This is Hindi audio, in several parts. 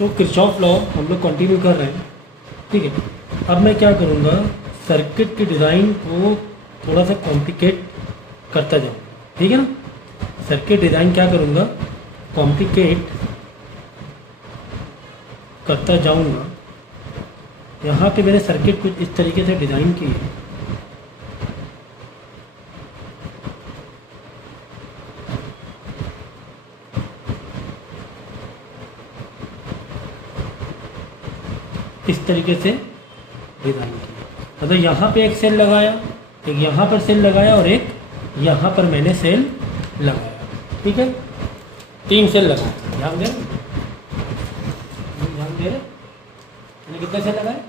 तो किरचॉफ लॉ हम लोग कंटिन्यू कर रहे हैं, ठीक है। अब मैं क्या करूँगा, सर्किट की डिज़ाइन को थोड़ा सा कॉम्प्लिकेट करता जाऊँ, ठीक है ना। सर्किट डिज़ाइन क्या करूँगा, कॉम्प्लिकेट करता जाऊँगा। यहाँ पे मैंने सर्किट कुछ इस तरीके से डिज़ाइन की है। इस तरीके से डिज़ाइन किया, मतलब यहाँ पे एक सेल लगाया, एक यहाँ पर सेल लगाया और एक यहाँ पर मैंने सेल लगाया, ठीक है। 3 सेल लगाए, ध्यान दे रहे, मैंने कितने सेल लगाए,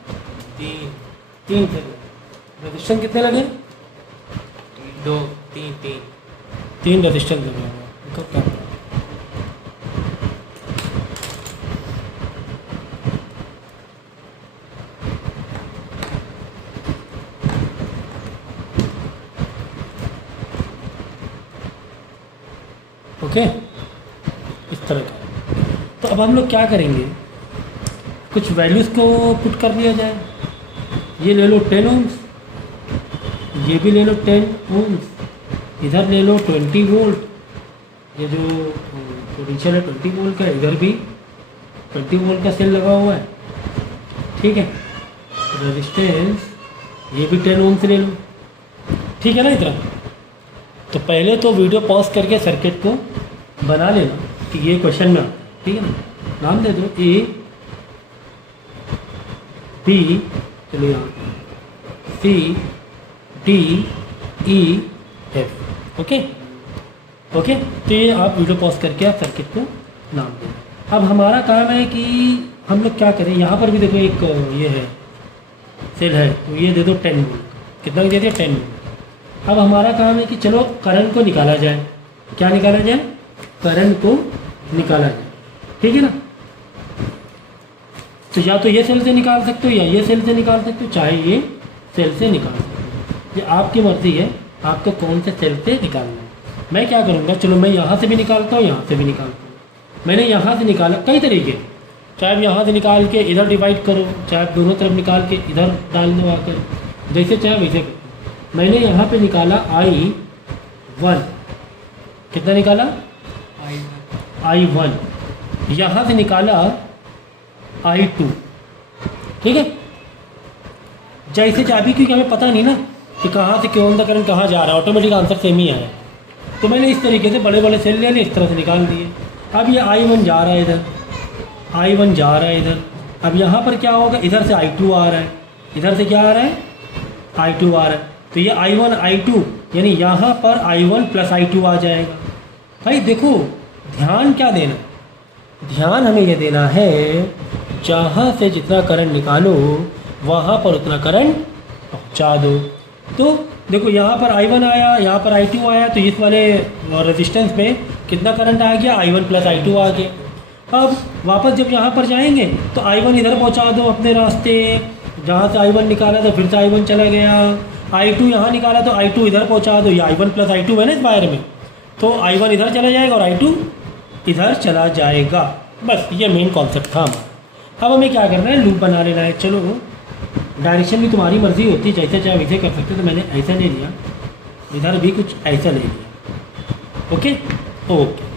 3 सेल। रजिस्टेंस कितने लगे, 2 3 3 रजिस्टेंस लगे हैं। क्या ओके, इस तरह का। तो अब हम लोग क्या करेंगे, कुछ वैल्यूज़ को पुट कर दिया जाए। ये ले लो 10 ओम्स, ये भी ले लो 10 ओम्स, इधर ले लो 20 वोल्ट, ये जो पोटेंशियल है 20 वोल्ट का, इधर भी 20 वोल्ट का सेल लगा हुआ है, ठीक है। रेजिस्टेंस ये भी 10 ओम्स ले लो, ठीक है ना इतना। तो पहले तो वीडियो पॉज करके सर्किट को बना लेना कि ये क्वेश्चन में आता है, ठीक है ना। नाम दे दो ए बी, चलिए C D E F, okay okay. तो ये आप वीडियो पॉज करके आप सर्किट को नाम दें। अब हमारा काम है कि हम लोग क्या करें, यहाँ पर भी देखो एक ये है सेल है, तो ये दे दो 10 वोल्ट, कितना दे दिया 10 वोल्ट। अब हमारा काम है कि चलो करंट को निकाला जाए। क्या निकाला जाए, करंट को निकाला जाए, ठीक है ना। तो या तो ये सेल से निकाल सकते हो या ये सेल से निकाल सकते हो, चाहे ये सेल से निकाल सकते हो, ये आपकी मर्जी है आपको कौन से सेल से निकालना है। मैं क्या करूँगा, चलो मैं यहाँ से भी निकालता हूँ, यहाँ से भी निकालता हूँ। मैंने यहाँ से निकाला, कई तरीके, चाहे आप यहाँ से निकाल के इधर डिवाइड करो, चाहे आप दोनों तरफ निकाल के इधर डाल दो आकर, जैसे चाहे वैसे करो। मैंने यहाँ पे निकाला I1, कितना निकाला I1, यहाँ से निकाला I2, ठीक है। जैसे चाबी, क्योंकि हमें पता नहीं ना कि कहाँ से कौन सा करंट कहाँ जा रहा है, ऑटोमेटिक आंसर सेम ही आया। तो मैंने इस तरीके से बड़े बड़े सेल ले लिए, इस तरह से निकाल दिए। अब ये I1 जा रहा है इधर, I1 जा रहा है इधर। अब यहाँ पर क्या होगा, इधर से I2 आ रहा है, इधर से क्या आ रहा है, I2 आ रहा है। तो ये I1 I2 यानी यहाँ पर I1 प्लस I2 आ जाएगा। भाई देखो ध्यान क्या देना, ध्यान हमें ये देना है जहाँ से जितना करंट निकालो वहाँ पर उतना करंट पहुँचा दो। तो देखो यहाँ पर I1 आया, यहाँ पर I2 आया, तो इस वाले रेजिस्टेंस में कितना करंट आ गया, I1 प्लस I2 आ गया। अब वापस जब यहाँ पर जाएंगे तो I1 इधर पहुँचा दो अपने रास्ते, जहाँ से I1 निकाला तो फिर से I1 चला गया, I2 यहाँ निकाला तो I2 इधर पहुँचा दो, ये I1 प्लस I2 है ना इस वायर में, तो I1 इधर चला जाएगा और I2 इधर चला जाएगा। बस ये मेन कॉन्सेप्ट था हमारा। अब हमें क्या करना है, लूप बना लेना है। चलो डायरेक्शन भी तुम्हारी मर्जी होती है, जैसे चाहे वैसे कर सकते हो। तो मैंने ऐसा ले लिया, इधर भी कुछ ऐसा ले लिया, ओके ओके,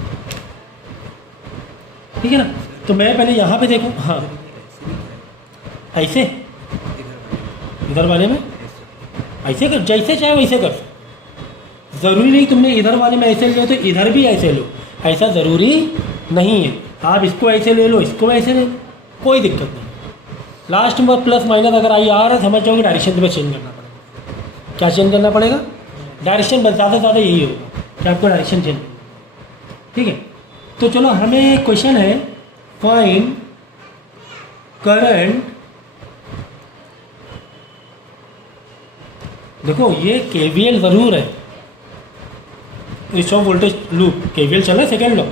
ठीक है ना। तो मैं पहले यहाँ पे देखूँ, हाँ ऐसे इधर वाले में ऐसे कर, जैसे चाहे वैसे कर। ज़रूरी नहीं तुमने इधर वाले में ऐसे लिया तो इधर भी ऐसे लो, ऐसा ज़रूरी नहीं है। आप इसको ऐसे ले लो, इसको ऐसे ले लो, कोई दिक्कत नहीं। लास्ट में प्लस माइनस अगर आई आ रहा है समझ जाओगे डायरेक्शन में चेंज करना पड़ेगा। क्या चेंज करना पड़ेगा, डायरेक्शन, बस ज़्यादा से ज़्यादा यही होगा कि आपको डायरेक्शन चेंज करना, ठीक है। तो चलो हमें क्वेश्चन है फाइंड करंट। देखो ये KVL ज़रूर है, किरचॉफ वोल्टेज लूप KVL चल रहा है, सेकेंड लॉ,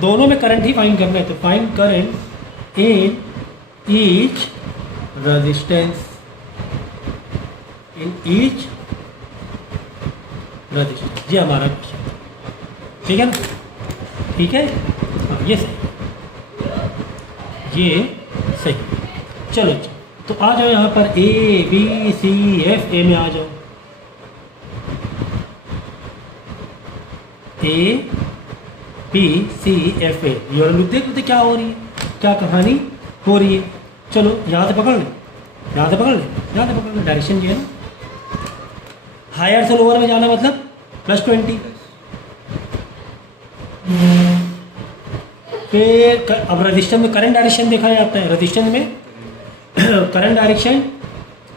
दोनों में करंट ही फाइंड करना है। तो find current in each resistance, in each resistance, ये हमारा क्वेश्चन, ठीक है ना, ठीक है। ये सही, ये सही। चलो तो आ जाओ यहाँ पर ए बी सी एफ, ए में आ जाओ, A B C F A, ये लुक देखते क्या हो रही है, क्या कहानी हो रही है। चलो यहाँ से पकड़ ले, यहाँ से पकड़ ले, यहाँ से पकड़ ले, डायरेक्शन जो है ना, हायर से लोअर में जाना मतलब +20। फिर अब रजिस्टर में करंट डायरेक्शन देखा जाता है, रजिस्टर में करंट डायरेक्शन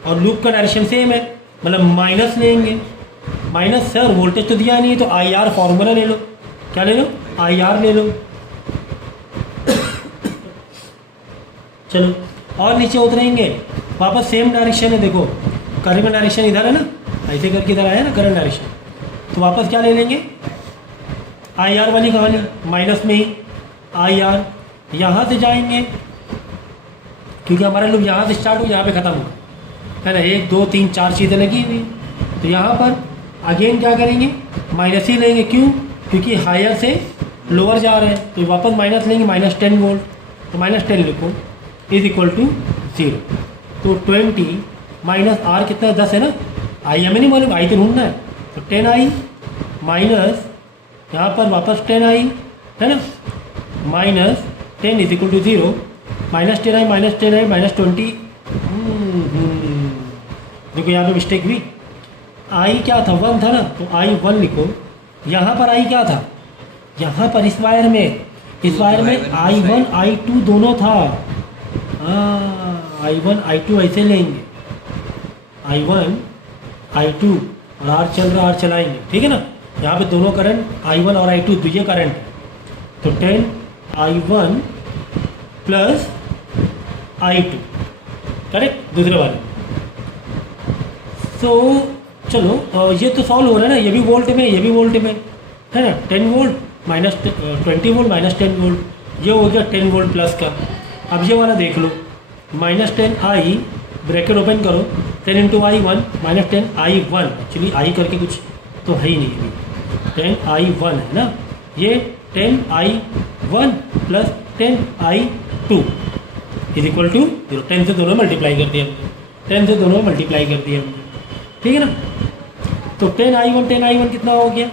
और लूप का डायरेक्शन सेम है, मतलब माइनस लेंगे, माइनस सर वोल्टेज तो दिया नहीं, तो आई आर फॉर्मूला ले लो, क्या ले लो, आई आर ले लो। चलो और नीचे उतरेंगे, वापस सेम डायरेक्शन है, देखो करंट डायरेक्शन इधर है ना, ऐसे करके इधर आया ना करंट डायरेक्शन, तो वापस क्या ले लेंगे, आई आर वाली कहानी, माइनस में ही आई आर, यहाँ से जाएंगे क्योंकि हमारा लूप यहाँ से स्टार्ट हो यहाँ पे ख़त्म हो, है ना, 1 2 3 4 चीज़ें लगी हुई, तो यहाँ पर अगेन क्या करेंगे, माइनस ही लेंगे, क्यों, क्योंकि हायर से लोअर जा रहे हैं, तो वापस माइनस लेंगे, -10 वोल्ट, तो -10 लिखो इज इक्वल टू 0। तो 20 माइनस आर कितना है, 10 है ना, आई हमें नहीं मालूम, आई तो ढूंढना है, तो 10 आई माइनस यहाँ पर वापस 10 आई, है ना, -10 इज इक्वल टू 0, -10 आई -10 आई -20। देखो यहाँ पे मिस्टेक हुई, आई क्या था, 1 था ना, तो आई 1 लिखो, यहाँ पर आई क्या था, यहाँ पर इस वायर में I1 I2 दोनों था, हाँ I1 I2 ऐसे लेंगे, I1 I2 और आर चल रहा, आर चलाएंगे, ठीक है ना, यहाँ पे दोनों करंट I1 और I2 तो ये करंट है, तो 10 I1 प्लस I2, करेक्ट, दूसरे वाले। तो चलो ये तो सॉल्व हो रहा है ना, ये भी वोल्ट में, ये भी वोल्ट में, है ना, 10 वोल्ट -20 वोल्ट -10 वोल्ट, ये हो गया 10 वोल्ट प्लस का। अब ये वाला देख लो, -10 आई, ब्रैकेट ओपन करो, 10 into I1 -10 I1, actually I करके कुछ तो है ही नहीं, अभी 10 I1 है ना, ये 10 I1 plus 10 I2 is equal to 0। 10 से दोनों मल्टीप्लाई कर दिया हमने, 10 से दोनों मल्टीप्लाई कर दिया हमने, ठीक है ना, तो 10 I1 कितना हो गया,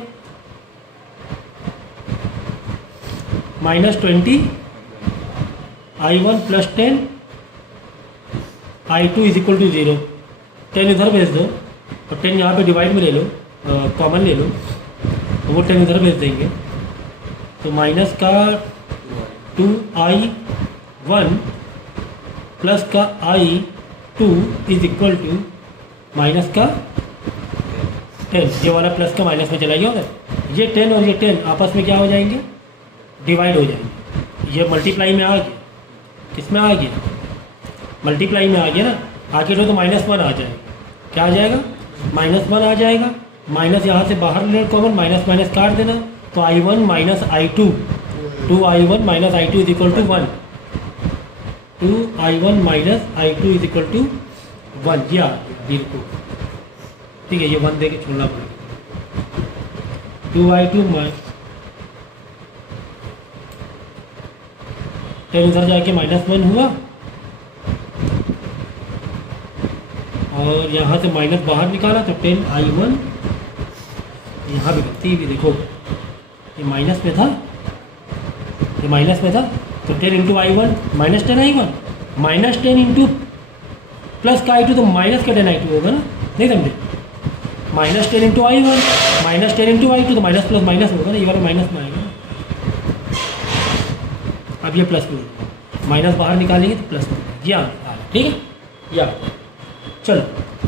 -20 I1 plus 10 I2 is equal to 0। 10 इधर भेज दो और 10 यहाँ पे डिवाइड में ले लो, कॉमन ले लो, तो वो 10 इधर भेज देंगे, तो माइनस का 2I1 प्लस का I2 is equal to minus का 10, ये वाला प्लस का माइनस में चला गया होगा, ये 10 और ये 10 आपस में क्या हो जाएंगे, डिवाइड हो जाएंगे, ये मल्टीप्लाई में आ गया, किस में आ गया, मल्टीप्लाई में आ गया ना, आगे तो -1 आ जाएगा, क्या आ जाएगा, -1 आ जाएगा, माइनस यहाँ से बाहर ले कॉमन, माइनस माइनस काट देना, तो I1 minus I2, 2I1 minus I2 is equal to 1, 2I1 minus I2 is equal to 1, या बिल्कुल ठीक है, ये 1 दे के छोड़ना पड़ेगा, 2I2 10 इधर जाके -1 हुआ, और यहाँ से माइनस बाहर निकाला, तो 10 I1, यहाँ भी गलती भी देखो, ये माइनस में था, ये माइनस में था, तो 10 into I1 -10 I1 -10 into plus का I2, तो माइनस का 10 I2 होगा ना, नहीं समझे, -10 इंटू I1 -10 इंटू I2, तो माइनस प्लस माइनस होगा ना, ये वाला माइनस में आएगा ना, अब ये प्लस में, माइनस बाहर निकालेंगे तो प्लस में, ये आ ठीक है, या चलो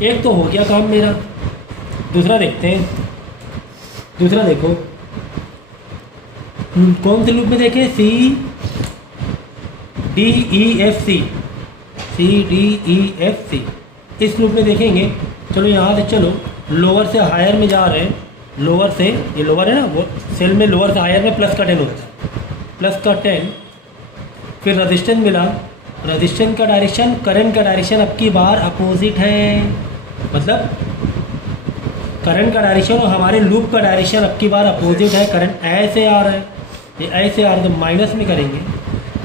एक तो हो गया काम मेरा, दूसरा देखते हैं, दूसरा देखो कौन से लूप में देखें, C D E F C, C D E F C, इस लूप में देखेंगे। चलो यहाँ से चलो लोअर से हायर में जा रहे हैं, लोअर से, ये लोअर है ना, वो सेल में लोअर से हायर में प्लस का 10 होता है, प्लस का 10, फिर रजिस्टेंस मिला, रजिस्टेंस का डायरेक्शन करंट का डायरेक्शन अब की बार अपोजिट है, मतलब करंट का डायरेक्शन और हमारे लूप का डायरेक्शन अब की बार अपोजिट है, करंट ऐसे आ रहा है, ये ऐसे आ रहा है, तो माइनस में करेंगे,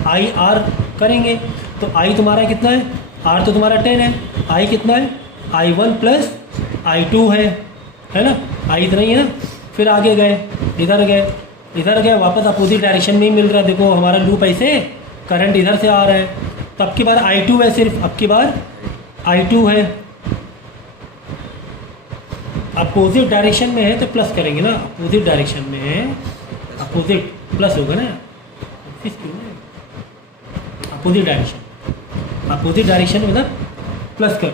आई आर करेंगे। तो आई तुम्हारा कितना है, आर तो तुम्हारा 10 है, आई कितना है, I1 प्लस I2 है ना, आई इतना ही है ना। फिर आगे गए, इधर गए वापस अपोजिट डायरेक्शन में ही मिल रहा है। देखो हमारा लूप ऐसे करंट इधर से आ रहा है, तो अब की बार I2 है, सिर्फ अब की बार I2 है, अपोजिट डायरेक्शन में है तो प्लस करेंगे ना, अपोजिट डायरेक्शन में है, अपोजिट प्लस होगा ना, अपोजिट डायरेक्शन मतलब प्लस कर,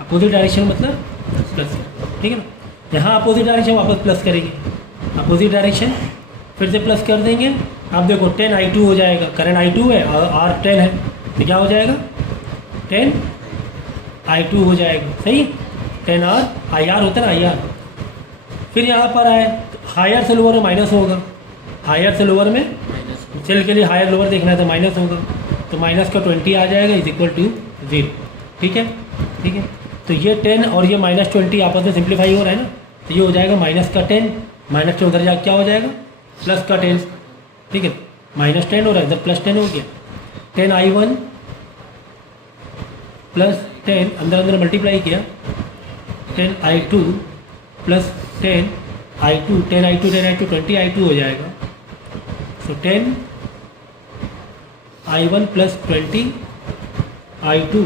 अपोजिट डायरेक्शन मतलब प्लस कर, ठीक है ना। यहाँ अपोजिट डायरेक्शन वापस प्लस करेंगे, अपोजिट डायरेक्शन फिर से प्लस कर देंगे। अब देखो 10 I2 हो जाएगा, करंट I2 है और R 10 है, तो क्या हो जाएगा 10 I2 हो जाएगा, सही। 10 R IR होता है ना, IR। फिर यहाँ पर आए, हायर से लोअर में माइनस होगा, हायर से लोअर में सेल के लिए हायर लोअर देखना है तो माइनस होगा, तो माइनस का 20 आ जाएगा इज इक्वल टू 0, ठीक है। तो ये 10 और ये -20 आपस में सिंप्लीफाई हो रहा है ना, तो ये हो जाएगा माइनस का 10, माइनस से उधर जाकर क्या हो जाएगा प्लस का 10, ठीक है। -10 हो रहा है, इधर +10 हो गया। 10 I1 प्लस 10 अंदर मल्टीप्लाई किया, 10 I2 प्लस 10 I2 20 I2 हो जाएगा। So 10 I1 plus 20 I2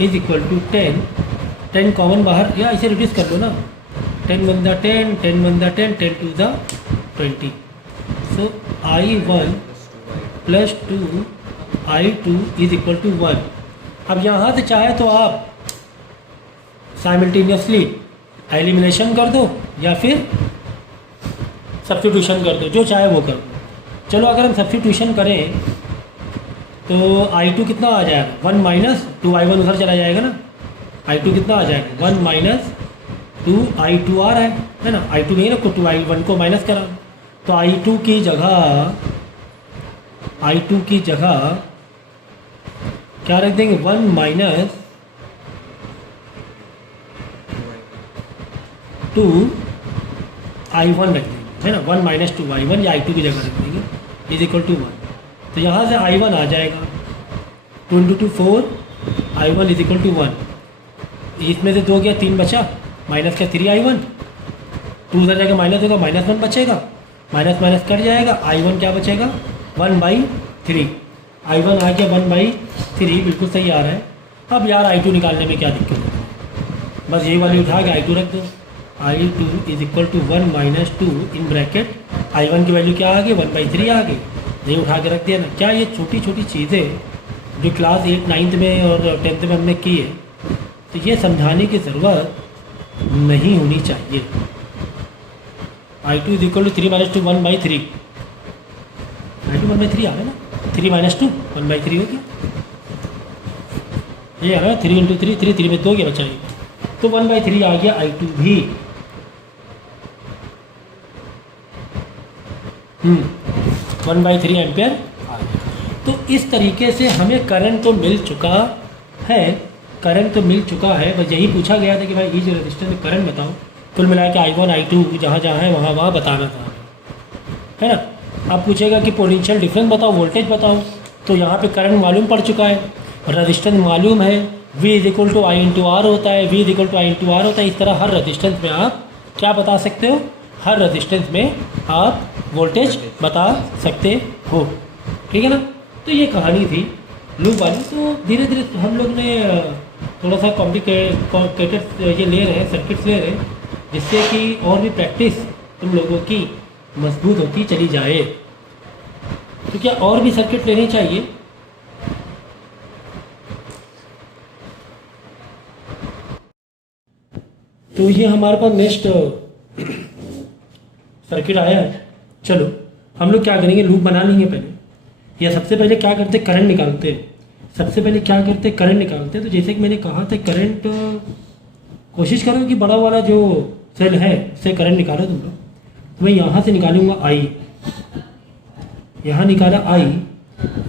is equal to 10 common बाहर, या इसे रिड्यूस कर लो ना, 10 1 दा 10, 10 1 दा 10, 10 2 दा 20। So I1 plus 2 I2 is equal to 1। अब यहाँ से चाहे तो आप साइमल्टेनियसली एलिमिनेशन कर दो या फिर सब्स्टिट्यूशन कर दो, जो चाहे वो कर दो। चलो अगर हम सब्स्टिट्यूशन करें तो I2 कितना आ जाएगा, 1 माइनस 2 I1 उधर चला जाएगा ना, I2 कितना आ जाएगा 1 माइनस 2 I2 आ रहा है ना, I2 नहीं रखो, 2 I1 को माइनस करा, तो I2 की जगह क्या रख देंगे 1 माइनस 2 I1 रख देंगे, है ना, 1 माइनस 2 I1 या I2 की जगह रख देंगे इज इक्वल टू 1। तो यहाँ से I1 आ जाएगा 2 × 2 4 I1 इज इक्वल टू 1। इसमें से 2 गया 3 बचा, माइनस का 3 I1, 2 उधर जाएगा माइनस होगा, -1 बचेगा, माइनस कट जाएगा, I1 क्या बचेगा 1/3, I1 आ गया 1/3, बिल्कुल सही आ रहा है। अब यार I2 निकालने में क्या दिक्कत है, बस यही वाली उठा के I2 रख दो, I2 is equal to 1 minus 2 in bracket I1 की वैल्यू क्या आ गई 1/3 आ गई, ये उठा के रख दिया ना। क्या ये छोटी छोटी चीज़ें जो क्लास 8 9th में और 10th में हमने की है, तो ये समझाने की ज़रूरत नहीं होनी चाहिए। I2 is equal to 3 minus 2 1/3, I2 1/3 आ रहा है ना, 3 माइनस 2 1/3 हो गया, ये आ रहा है 3 × 3 3 में 2 क्या बचा, तो 1/3 आ गया I2 भी। 1/3 एम्पेयर आ गया। तो इस तरीके से हमें करंट तो मिल चुका है, बस यही पूछा गया था कि भाई ईच रजिस्टर में करंट बताओ, कुल मिला के I1 I2 जहाँ है वहाँ बताना था, है ना। अब पूछेगा कि पोटेंशियल डिफरेंस बताओ, वोल्टेज बताओ, तो यहाँ पे करंट मालूम पड़ चुका है, रजिस्टेंस मालूम है, V is equal to I × R होता है, V is equal to I × R होता है। इस तरह हर रजिस्टेंस में आप क्या बता सकते हो, हर रजिस्टेंस में आप वोल्टेज बता सकते हो, ठीक है ना। तो ये कहानी थी लूप वाली। तो धीरे धीरे हम लोग ने थोड़ा सा कॉम्प्लिकेटेड ये ले रहे हैं, सर्किट्स ले रहे हैं, जिससे कि और भी प्रैक्टिस तुम लोगों की मजबूत होती चली जाए। तो क्या और भी सर्किट लेनी चाहिए? तो ये हमारे पास नेक्स्ट सर्किट आया है। चलो हम लोग क्या करेंगे, लूप बना लेंगे पहले, या सबसे पहले क्या करते, करंट निकालते हैं। करंट निकालते हैं। तो जैसे कि मैंने कहा था, करंट कोशिश करो कि बड़ा वाला जो सेल है उससे करंट निकालो तुम लोग। तो मैं यहाँ से निकालूंगा I, यहाँ निकाला I,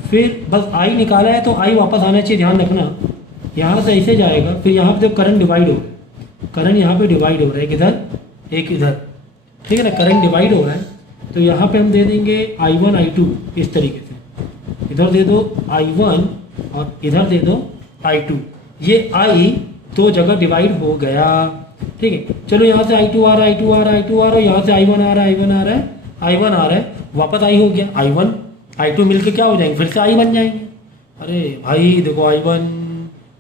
फिर बस I निकाला है तो I वापस आना चाहिए, ध्यान रखना। यहाँ से ऐसे जाएगा, फिर यहाँ पे जब करंट डिवाइड हो, करंट यहाँ पे डिवाइड हो रहा है, एक इधर एक इधर, ठीक है ना, करंट डिवाइड हो रहा है। तो यहाँ पे हम दे देंगे I1 I2 इस तरीके से, इधर दे दो I1 और इधर दे दो I2। ये I दो जगह डिवाइड हो गया, ठीक है। चलो यहाँ से I2 आ रहा है, I2 आ रहा है, I2 आ रहा है, यहाँ से I1 आ रहा है, I1 आ रहा है, I1 आ रहा है, वापस I हो गया, I1 I2 मिलके क्या हो जाएंगे, फिर से I बन जाएंगे। अरे भाई देखो I1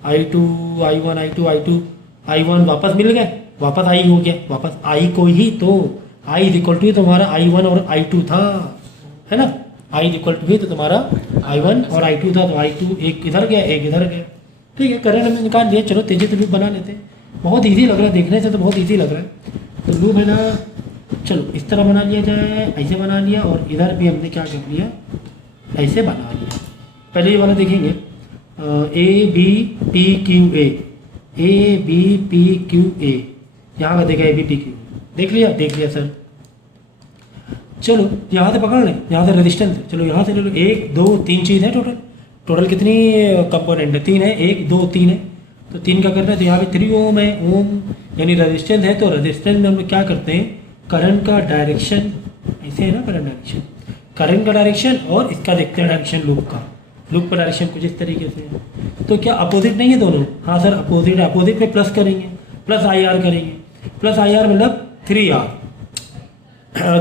I2 I1 I2 I2 I1 वापस मिल गए, वापस I हो गया, वापस I को ही तो I इज इक्वल टू तुम्हारा I1 और I2 था, है ना। I इज इक्वल टू ही तो तुम्हारा I1 और I2 था, तो I2 एक इधर गया एक इधर गया, ठीक है। करंट हमने निकाल लिया। चलो तेजी से लूप बना लेते हैं, बहुत इजी लग रहा है देखने से, तो बहुत इजी लग रहा है। तो लूप है ना, चलो इस तरह बना लिया जाए, ऐसे बना लिया, और इधर भी हमने क्या कर लिया, ऐसे बना लिया। पहले ये वाला देखेंगे, A B P Q A, यहाँ का देखा ए बी पी क्यू, देख लिया सर। चलो यहाँ से पकड़ लें, यहाँ से रेजिस्टेंस है, चलो यहाँ से ले लो, 1 2 3 चीज़ है टोटल कितनी कंपोनेंट है, 3 है, 1 2 3 है, तो 3 का करना है, तो यहाँ पे 3 ओम है, ओम यानी रेजिस्टेंस है। तो रेजिस्टेंस में हम लोग क्या करते हैं, करंट का डायरेक्शन, ऐसे है ना करंट का डायरेक्शन, और इसका देखते हैं डायरेक्शन लूप का डायरेक्शन कुछ इस तरीके से है। तो क्या अपोजिट नहीं है दोनों, हाँ सर अपोजिट है, अपोजिट में प्लस करेंगे, प्लस IR करेंगे, प्लस IR मतलब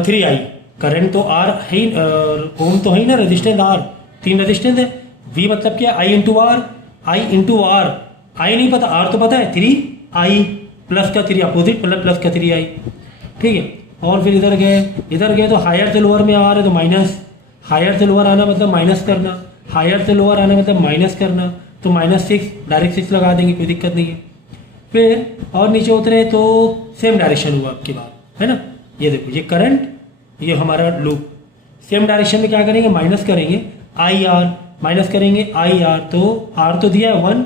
3I, करंट तो R है, ओम तो है ही ना, रेजिस्टेंस R, 3 रेजिस्टेंस है, V मतलब क्या, I इंटू R, I नहीं पता, R तो पता है, 3I प्लस का 3 अपोजिट मतलब प्लस का 3I, ठीक है। और फिर इधर गए तो हायर से लोअर में आ रहे तो माइनस, हायर से लोअर आना मतलब माइनस करना, हायर से लोअर आना मतलब माइनस करना, तो -6 डायरेक्ट 6 लगा देंगे, कोई दिक्कत नहीं है। फिर और नीचे उतरे तो सेम डायरेक्शन हुआ आपके बाद, है ना। ये देखो ये करंट, ये हमारा लूप, सेम डायरेक्शन में क्या करेंगे, माइनस करेंगे IR, माइनस करेंगे IR, तो R तो दिया है 1,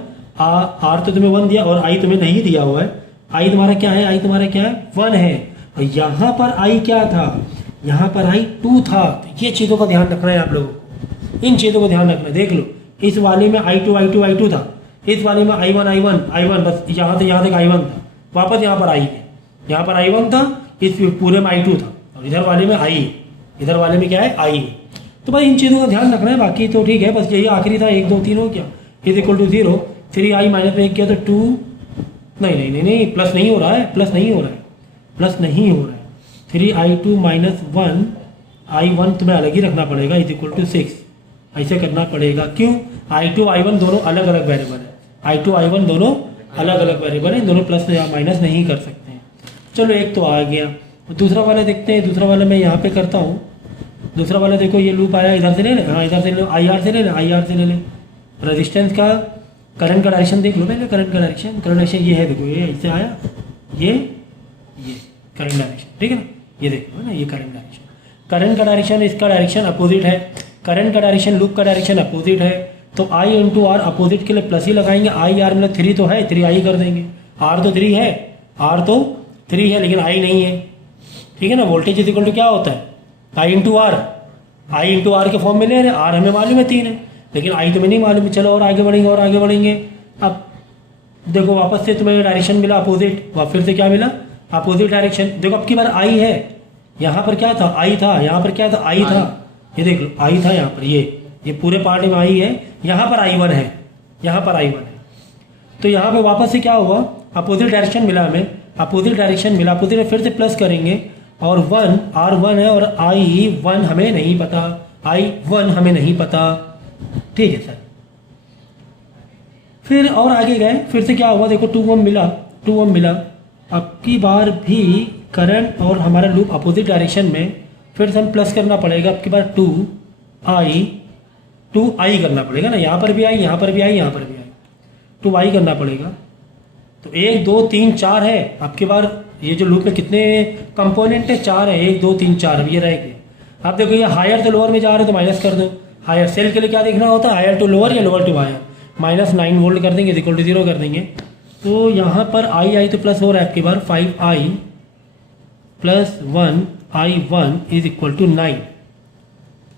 R तो तुम्हें 1 दिया, और I तुम्हें नहीं दिया हुआ है, I तुम्हारा क्या है, I तुम्हारा क्या है 1 है, और यहाँ पर I क्या था, यहाँ पर I 2 था। तो ये चीज़ों का ध्यान रखना है आप लोगों को, इन चीज़ों का ध्यान रखना है। देख लो इस वाले में I2 था, इस वाले में I1 बस यहाँ से यहाँ तक I1 था, वापस यहाँ पर I है, यहाँ पर I1 था, इस पूरे में I2 था, और इधर वाले में I, इधर वाले में क्या है I है। तो भाई इन चीज़ों का ध्यान रखना है, बाकी तो ठीक है, बस यही आखिरी था, 1 2 3 हो गया, is equal to 0, 3I minus में 1 किया तो 2, नहीं प्लस नहीं हो रहा है, प्लस नहीं हो रहा है, 3I2 माइनस 1 I1 तुम्हें अलग ही रखना पड़ेगा, इज इक्वल टू 6, ऐसे करना पड़ेगा। क्यों, I2 I1 दोनों अलग अलग वेरिएबल है, I2 I1 दोनों अलग अलग वेरिएबल है, दोनों प्लस या माइनस नहीं कर सकते हैं। चलो एक तो आ गया, दूसरा वाला देखते हैं। दूसरा वाला मैं यहाँ पे करता हूँ, दूसरा वाला देखो ये लूप आया, इधर से ले लें, हाँ इधर से ले लो, IR से ले लें, रेजिस्टेंस का करंट का डायरेक्शन देख लो पहले, करंट डायरेक्शन ये है, देखो ये ऐसे आया, ये करंट डायरेक्शन, ठीक है ना, ये देखो है ना, ये करंट का डायरेक्शन, इसका डायरेक्शन अपोजिट है, करंट का डायरेक्शन लूप का डायरेक्शन अपोजिट है, तो I इंटू R अपोजिट के लिए प्लस ही लगाएंगे, IR मतलब 3 तो है, 3I कर देंगे, R तो 3 है, लेकिन I नहीं है, ठीक है ना। वोल्टेज इज इक्वल टू क्या होता है, I इंटू आर के फॉर्म में ले रहे हैं, R हमें मालूम है 3 है, लेकिन I तुम्हें नहीं मालूम है। चलो और आगे बढ़ेंगे, अब देखो वापस से तुम्हें डायरेक्शन मिला अपोजिट, फिर से क्या मिला, अपोजिट डायरेक्शन। देखो अब की बार I है, यहाँ पर क्या था, I था, यहाँ पर क्या था, I था, ये देख लो I था यहाँ पर, ये पूरे पार्ट में I है, यहाँ पर I1 है, तो यहाँ पे वापस से क्या हुआ, अपोजिट डायरेक्शन मिला हमें, अपोजिट में फिर से प्लस करेंगे, और 1 R1 है, और I1 हमें नहीं पता, ठीक है सर। फिर और आगे गए, फिर से क्या हुआ, देखो 2 ओम मिला, अब की बार भी करंट और हमारा लूप अपोजिट डायरेक्शन में, फिर से हम प्लस करना पड़ेगा, अब की बार 2I करना पड़ेगा ना, यहाँ पर भी I, 2I करना पड़ेगा। तो 1 2 3 4 है, अब की बार ये जो लूप में कितने कंपोनेंट है, 4 है, 1 2 3 4, अब ये रह गए। अब देखो ये हायर से लोअर में जा रहे हैं तो माइनस कर दो, हायर सेल के लिए क्या देखना होता है, हायर टू लोअर या लोअर टू हायर, -9 वोल्ट कर देंगे, इक्वल टू 0 कर देंगे। तो यहाँ पर I तो प्लस हो रहा है, आपकी बार 5I plus 1I1 is equal to 9,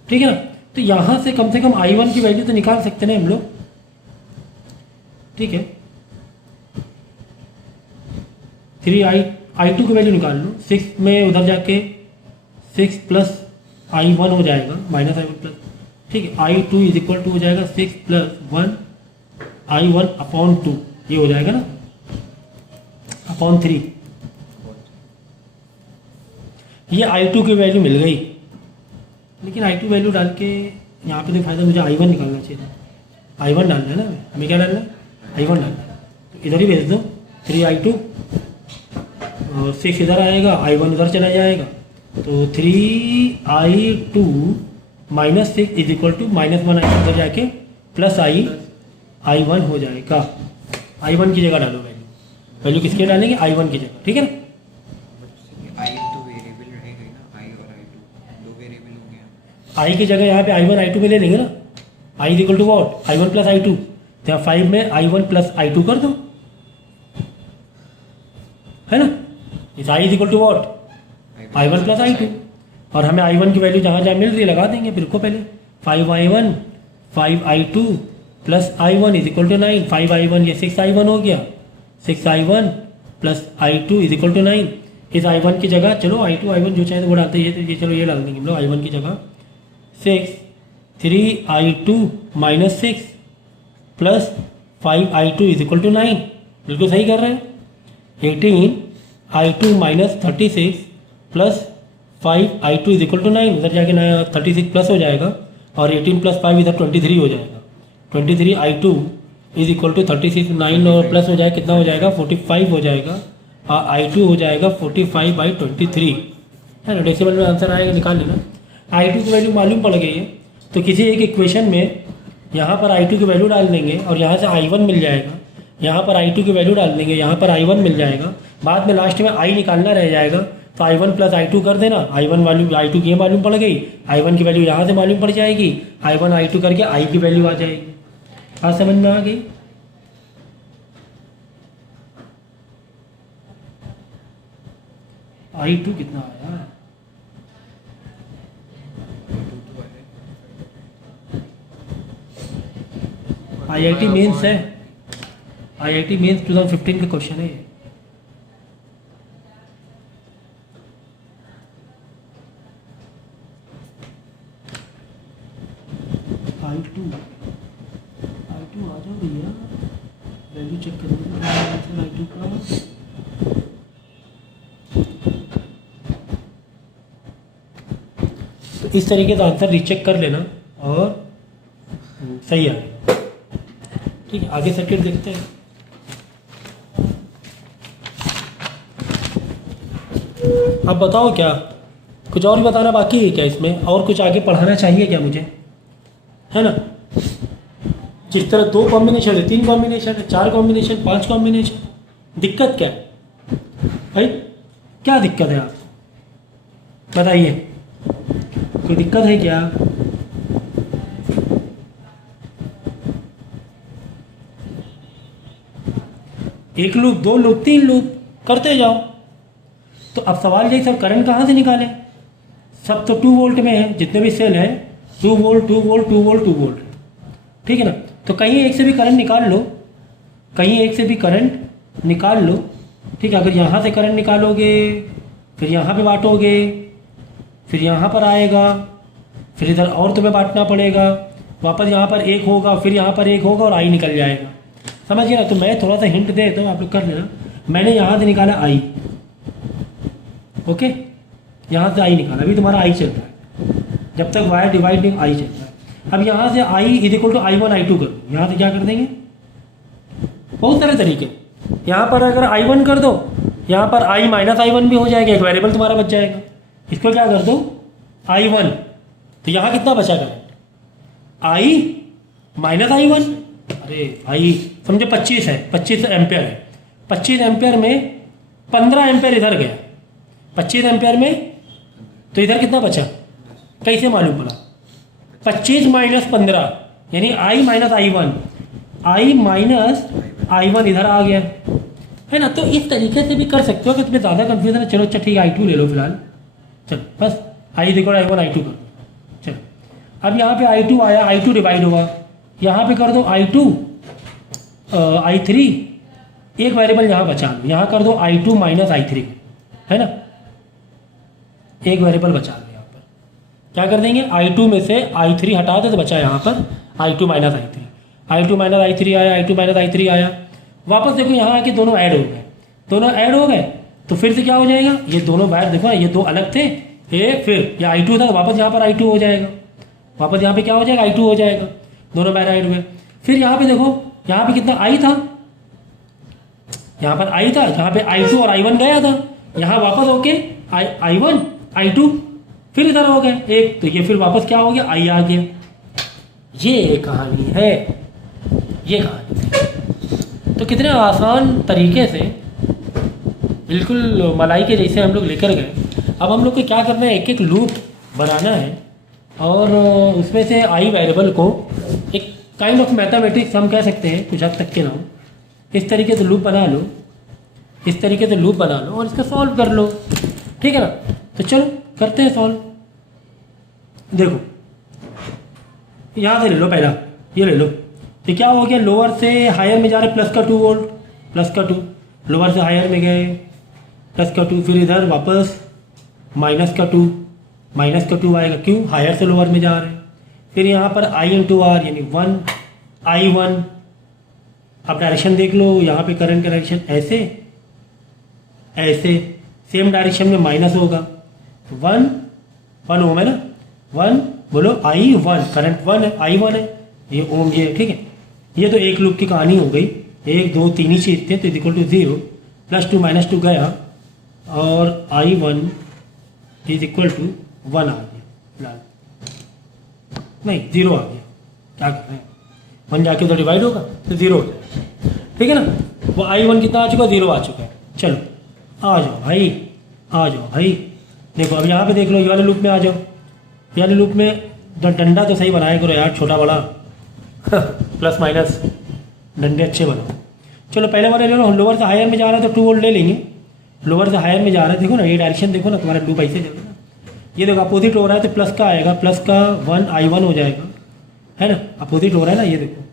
ठीक है ना। तो यहाँ से कम I1 की वैल्यू तो निकाल सकते हैं हम लोग, ठीक है। 3I2 की वैल्यू निकाल लो, 6 में उधर जाके 6 प्लस I1 हो जाएगा, -I1 प्लस ठीक है। I2 इज इक्वल टू हो जाएगा 6 प्लस 1 I1 अपॉन 2, ये हो जाएगा ना, अपॉन 3। ये I2 की वैल्यू मिल गई, लेकिन I2 वैल्यू डाल के यहाँ पे दिखाया था मुझे I1 निकालना चाहिए था। I1 डालना है ना, हमें क्या डालना है, I1 डालना है, तो इधर ही भेज दो 3I2 और 6 इधर आएगा, I1 इधर चला जाएगा, तो 3I2 minus 6 is equal to -1 I इधर जाके प्लस I1 हो जाएगा। I1 की जगह डालो वैल्यू, वैल्यू किसके डालेंगे, I1 की जगह, ठीक है ना। आई तो वेरिएबल रहेगा ही ना, आई और आई टू दो वेरिएबल हो गया। I की जगह यहाँ पे I1 I2 में ले लेंगे ना, I is equal to what, I1 plus I2, तो यहाँ 5 में I1 प्लस I2 कर दो, है ना। इस I is equal to what, I1 plus I2, और हमें I1 की वैल्यू जहाँ जहाँ मिल रही है लगा देंगे। फिर को पहले 5I1 5I2 plus I1 is equal to 9, 5I1 ये 6I1 हो गया, 6I1 plus I2 is equal to 9। इस I1 की जगह चलो I2 I1 जो चाहे तो वो डालते हैं, ये चलो ये डाल देंगे हम लोग I1 की जगह 6 3I2 minus 6 plus 5I2 is equal to 9, बिल्कुल सही कर रहे हैं। 18I2 minus 36 plus 5I2 is equal to 9, इधर जाके 36 प्लस हो जाएगा, और 18 प्लस 5 इधर 23 हो जाएगा। 23I2 इज इक्वल टू 36, 9 और प्लस हो जाएगा, कितना हो जाएगा 45 हो जाएगा, और I2 हो जाएगा 45/23, है ना। डेसिमल में आंसर आएगा, निकाल लेना। I2 की वैल्यू मालूम पड़ गई है, तो किसी एक इक्वेशन में यहाँ पर I2 की वैल्यू डाल देंगे और यहाँ से I1 मिल जाएगा, यहाँ पर I2 की वैल्यू डाल देंगे, यहाँ पर I1 मिल जाएगा, बाद में लास्ट में I निकालना रह जाएगा, तो I1 प्लस I2 कर देना। I1 वैल्यू I2 की मालूम पड़ गई, I1 की वैल्यू यहाँ से मालूम पड़ जाएगी, I1 I2 करके I की वैल्यू आ जाएगी। आज समझ में आ गई। I2 कितना आया, IIT मेंस है, IIT मेंस 2015 का क्वेश्चन है ये। I2 आ जाओ भैया, वैल्यू चेक करेंगे I2 का। तो इस तरीके से आंसर रीचेक कर लेना और सही आ गया। ठीक है, आगे सर्किट देखते हैं। अब बताओ क्या कुछ और भी बताना बाकी है क्या इसमें, और कुछ आगे पढ़ाना चाहिए क्या मुझे, है ना। जिस तरह 2 कॉम्बिनेशन है, 3 कॉम्बिनेशन है, 4 कॉम्बिनेशन, 5 कॉम्बिनेशन, दिक्कत क्या है भाई, क्या दिक्कत है आप बताइए, कोई दिक्कत है क्या। एक लूप, 2 लूप, 3 लूप करते जाओ। तो अब सवाल यही सर करंट कहाँ से निकालें, सब तो 2 वोल्ट में है, जितने भी सेल हैं 2 वोल्ट 2 वोल्ट 2 वोल्ट 2 वोल्ट, ठीक है ना। तो कहीं एक से भी करंट निकाल लो, कहीं एक से भी करंट निकाल लो, ठीक है। अगर यहाँ से करंट निकालोगे फिर यहाँ पे बांटोगे, फिर यहाँ पर आएगा, फिर इधर और तुम्हें बांटना पड़ेगा, वापस यहाँ पर एक होगा, फिर यहाँ पर एक होगा और आई निकल जाएगा, समझिए ना। तो मैं थोड़ा सा हिंट दे तो आप लोग कर लेना। मैंने यहाँ से निकाला आई, ओके, यहाँ से आई निकाला, अभी तुम्हारा आई चल रहा है, जब तक वायर डिवाइडिंग आई चल रहा है। अब यहाँ से I is equal to I1 I2 कर, यहाँ से क्या कर देंगे, बहुत सारे तरीके। यहाँ पर अगर I1 कर दो, यहाँ पर I माइनस I1 भी हो जाएगा, एक वेरिएबल तुम्हारा बच जाएगा। इसको क्या कर दो I1, तो यहाँ कितना बचा करंट, I माइनस I1, अरे भाई समझो 25 है, 25 एम्पेयर है, 25 एम्पेयर में 15 एम्पेयर इधर गया, 25 एम्पेयर में, तो इधर कितना बचा, कैसे मालूम पड़ा, 25 माइनस 15 यानी I minus I1, I minus I1 इधर आ गया, है ना। तो इस तरीके से भी कर सकते हो कि तुम्हें ज़्यादा कन्फ्यूजन है। चलो अच्छा ठीक है, I2 ले लो फिलहाल, चलो बस I देखो I1 I2 कर, चलो। अब यहाँ पे I2 आया, I2 डिवाइड हुआ, यहाँ पे कर दो I2 I3, एक वेरिएबल यहाँ बचा लो, यहाँ कर दो I2 माइनस I3, है ना, एक वेरिएबल बचा लो यहाँ पर, क्या कर देंगे, I2 में से I3 हटा दे तो बचा यहाँ पर I2 minus I3, I2 minus I3 आया, I2 माइनस I3 आया। वापस देखो यहाँ आके दोनों ऐड हो गए, दोनों ऐड हो गए तो फिर से क्या हो जाएगा, ये दोनों वायर देखो ये दो अलग थे, ये फिर ये I2 था तो वापस यहाँ पर I2 हो जाएगा, वापस यहाँ पे क्या हो जाएगा I2 हो जाएगा, दोनों वायर ऐड हुए। फिर यहाँ पे देखो यहाँ पे कितना I था, यहाँ पर I था, जहाँ पे I2 और I1 गया था, यहाँ वापस होके I1 I2 फिर इधर हो गए एक, तो ये फिर वापस क्या हो गया I आ गया। ये कहानी है, ये कहानी है। तो कितने आसान तरीके से बिल्कुल मलाई के जैसे हम लोग लेकर गए। अब हम लोग को क्या करना है, एक एक लूप बनाना है और उसमें से आई वेरिएबल को एक काइंड ऑफ मैथमेटिक्स हम कह सकते हैं कुछ हद तक के नाम, इस तरीके से लूप बना लो, इस तरीके से लूप बना लो और इसका सॉल्व कर लो, ठीक है ना। तो चलो करते हैं सॉल्व। देखो यहाँ से ले लो, पहला ये ले लो, तो क्या हो गया, लोअर से हायर में जा रहे प्लस का 2 वोल्ट, प्लस का 2, लोअर से हायर में गए प्लस का 2, फिर इधर वापस माइनस का 2, माइनस का 2 आएगा, क्यों, हायर से लोअर में जा रहे हैं। फिर यहाँ पर I इंटू आर यानी 1I1। अब डायरेक्शन देख लो, यहाँ पे करंट का डायरेक्शन ऐसे ऐसे, सेम डायरेक्शन में माइनस होगा, 1 ओम है ना, 1 बोलो I1, करंट 1 है, I1 है, ये ओम ये, ठीक है। ये तो एक लूप की कहानी हो गई, 1 2 3 ही चीज थे, तो इक्वल टू 0, +2 -2 गया और I1 इज इक्वल टू 1 आ गया, नहीं 0 आ गया, क्या कर रहे हैं, 1 जाके उधर डिवाइड होगा तो 0 हो जाएगा, ठीक है ना। वो I1 कितना आ चुका है, 0 आ चुका है। चलो आ जाओ भाई, आ जाओ भाई, देखो अब यहाँ पे देख लो, ये वाले लूप में आ जाओ, ये वाले लूप में डंडा तो सही बनाया करो यार, छोटा बड़ा प्लस माइनस डंडे अच्छे बनाओ। चलो पहले वाले ले लो, लोअर से हायर में जा रहा है तो 2 वोल्ट ले लेंगे, लोअर से हायर में जा रहा है, देखो ना ये डायरेक्शन देखो ना, तुम्हारा लूप ऐसे चल रहा है, ये देखो अपोजिट हो रहा है तो प्लस का आएगा, प्लस का 1I1 हो जाएगा, है ना, अपोजिट हो रहा है ना, ये देखो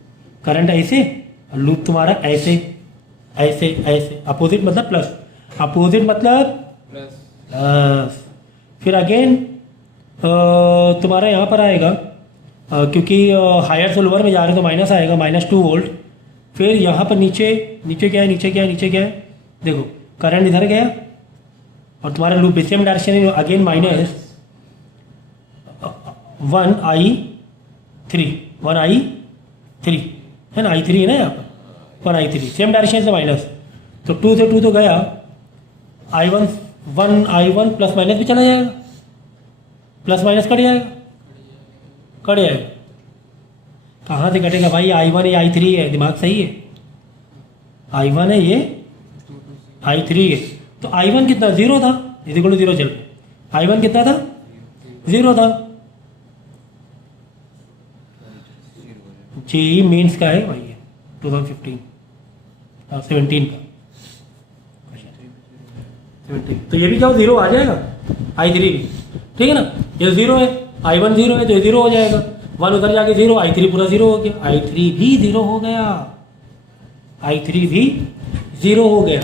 करंट ऐसे और लूप तुम्हारा ऐसे ऐसे ऐसे, अपोजिट मतलब प्लस, अपोजिट मतलब प्लस। फिर अगेन तुम्हारा यहाँ पर आएगा क्योंकि हायर से लोअर में जा रहे हैं तो माइनस आएगा, -2 वोल्ट। फिर यहाँ पर नीचे नीचे क्या है, नीचे क्या है, नीचे क्या है, देखो करंट इधर गया और तुम्हारा लूप सेम डायरेक्शन है, अगेन माइनस 1I3 है ना, I3 है ना यहाँ पर, 1I3 सेम डायरेक्शन से माइनस, तो 2 से 2 तो गया, I1 प्लस माइनस भी चला जाएगा, प्लस माइनस कट जाएगा, कट जाएगा, कहाँ से कटेगा भाई, I1 है I3 है, दिमाग सही है, I1 है ये I3 है, तो I1 कितना 0 था, इज इक्वल टू 0 चल, I1 कितना था 0 था, जेई मेंस का है भाई ये 2015 17 का, तो ये भी क्या 0 आ जाएगा, I3 भी, ठीक है ना, ये 0 है, I1 0 है तो ये 0 हो जाएगा, 1 उधर जाके 0, I3 पूरा 0 हो गया, I3 भी 0 हो गया, I3 भी 0 हो गया,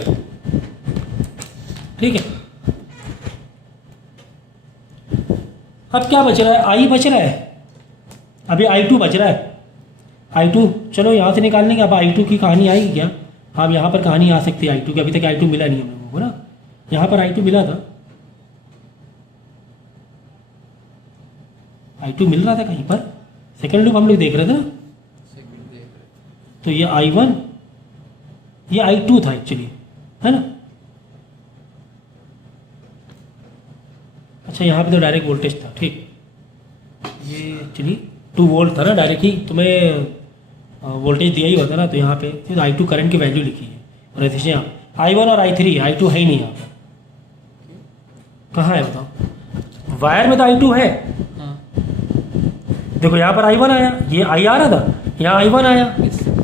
ठीक है। अब क्या बच रहा है, I बच रहा है, अभी I2 बच रहा है, I2 चलो यहाँ से निकालने के, अब I2 की कहानी आएगी क्या, अब यहाँ पर कहानी आ सकती है I2 की, अभी तक I2 मिला नहीं हम लोगों को ना, यहाँ पर I2 मिला था, I2 मिल रहा था कहीं पर, सेकंड लूप हम लोग देख रहे थे ना, तो ये I1 ये I2 था एक्चुअली, है ना। अच्छा यहाँ पे तो डायरेक्ट वोल्टेज था, ठीक, ये एक्चुअली 2 वोल्ट था ना, डायरेक्ट ही तुम्हें वोल्टेज दिया ही होता ना, तो यहाँ पे फिर I2 करंट की वैल्यू लिखी है, और ऐसे यहाँ I1 और I3, I2 है ही नहीं यहाँ पर, कहाँ है बताओ, वायर में तो I2 है, देखो यहाँ पर I1 आया, ये I आ रहा था, यहाँ I1 आया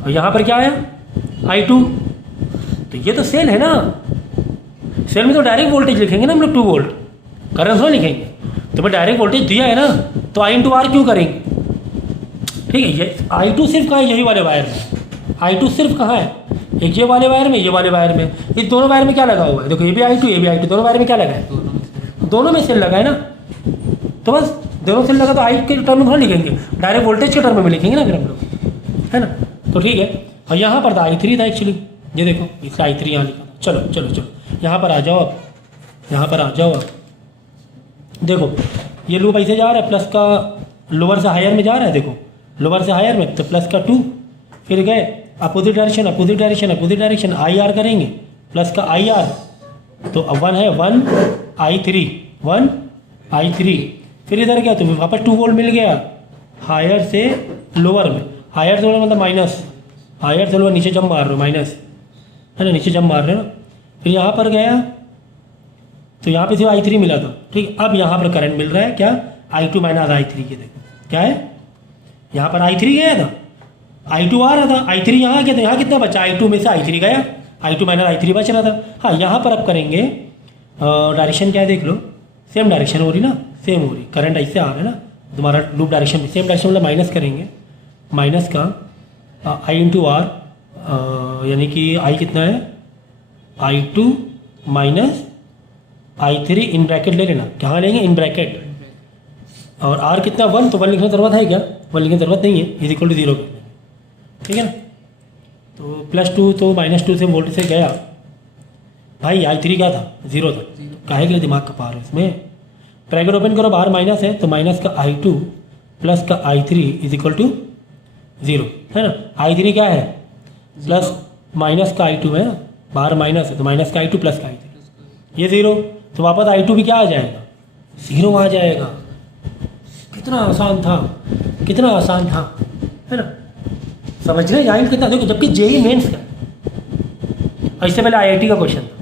और यहाँ पर क्या आया I2, तो ये तो सेल है ना, सेल में तो डायरेक्ट वोल्टेज लिखेंगे ना हम लोग, 2 वोल्ट करंट थोड़ा लिखेंगे, तो मैं डायरेक्ट वोल्टेज दिया है ना, तो I इंटू आर क्यों करेंगे, ठीक है। ये I2 सिर्फ कहाँ है, यही वाले वायर में, I2 सिर्फ कहाँ है, एक ये वाले वायर में, ये वाले वायर में, इस दोनों वायर में क्या लगा हुआ है, देखो ये भी I2 ये भी I2, दोनों वायर में क्या लगा है, दोनों में सेल लगा है ना, तो बस दोनों से लगा तो आई के टर्म में थोड़ा लिखेंगे, डायरेक्ट वोल्टेज के टर्म में लिखेंगे ना फिर हम लोग, है ना। तो ठीक है, और यहाँ पर था I3 था एक्चुअली, ये देखो इसका I3 यहाँ लिखा। चलो चलो चलो यहाँ पर आ जाओ अब, यहाँ पर आ जाओ अब। देखो ये लूप ऐसे जा रहा है, प्लस का लोअर से हायर में जा रहा है, देखो लोअर से हायर में, तो प्लस का 2, फिर गए opposite direction opposite direction opposite direction, IR करेंगे प्लस का IR, तो अब 1 है 1 I3, फिर इधर गया तो वापस 2 वोल्ट मिल गया हायर से लोअर में, हायर से लोअर मतलब माइनस, हायर से लोअर नीचे जंप मार रहे हो माइनस, है ना, नीचे जंप मार रहे हो ना। फिर यहाँ पर गया तो यहाँ पे सिर्फ I3 मिला था, ठीक। अब यहाँ पर करंट मिल रहा है क्या, I2 माइनस I3 के, देखो क्या है, यहाँ पर I3 गया था, I2 आ रहा था, I3 यहाँ गया था, यहाँ कितना बचा, I2 में से I3 गया, I2 माइनस I3 बच रहा था। हाँ यहाँ पर अब करेंगे डायरेक्शन क्या है देख लो, सेम डायरेक्शन हो रही ना, सेम हो रही, करंट ऐसे आ रहा है ना, तुम्हारा लूप डायरेक्शन भी सेम डायरेक्शन, मतलब माइनस करेंगे, माइनस का I इंटू आर, यानी कि I कितना है, I2 minus I3 in bracket ले लेना, कहाँ लेंगे इन ब्रैकेट, और R कितना 1, तो 1 लिखने की ज़रूरत है क्या, 1 लिखने की ज़रूरत नहीं है, इज इक्वल टू 0, ठीक है ना। तो +2 तो -2 से वोल्ट से गया भाई, I3 क्या था 0 था, काहे के लिए दिमाग खपा रहे हो इसमें, ब्रैकेट ओपन करो, बाहर माइनस है तो माइनस का I2 प्लस का I3 इज इक्वल टू 0, है ना। I3 क्या है, प्लस माइनस का I2 है ना, बाहर माइनस है तो माइनस का I2 प्लस का I3, ये 0, तो वापस I2 भी क्या आ जाएगा, 0 आ जाएगा। कितना आसान था, कितना आसान था, है ना, समझ रहे यहाँ कितना, देखो जबकि JEE मेंस का, इससे पहले IIT का क्वेश्चन था